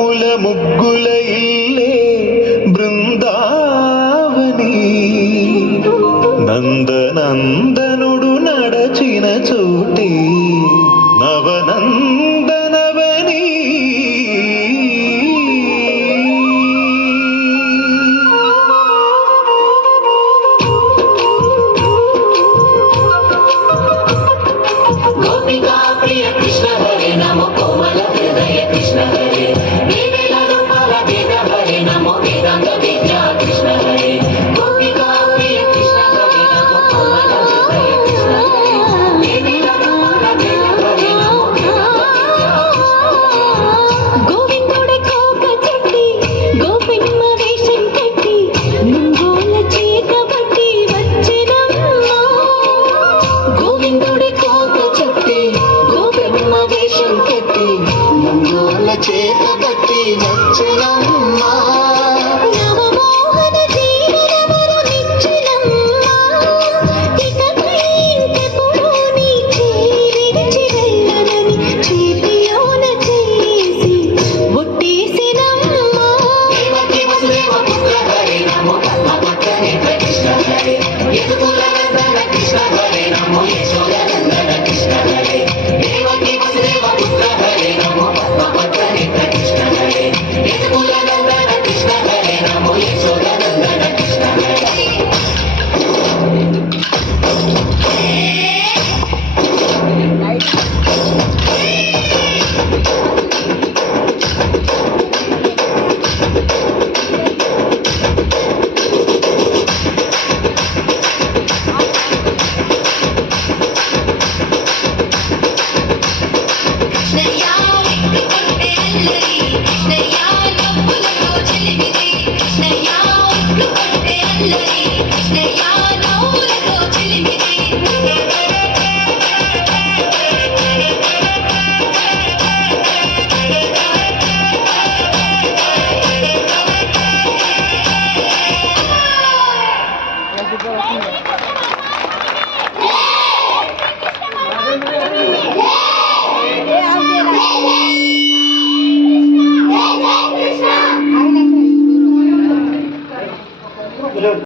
ముకుంద పదముల ముగ్గుల ఇల్లే బృందావని. నందనందనుడు నడచిన చోటి నవనందనవని. ప్రియ కృష్ణ హరి నమ కోమల హృదయ కృష్ణ హరి ¡Vive! take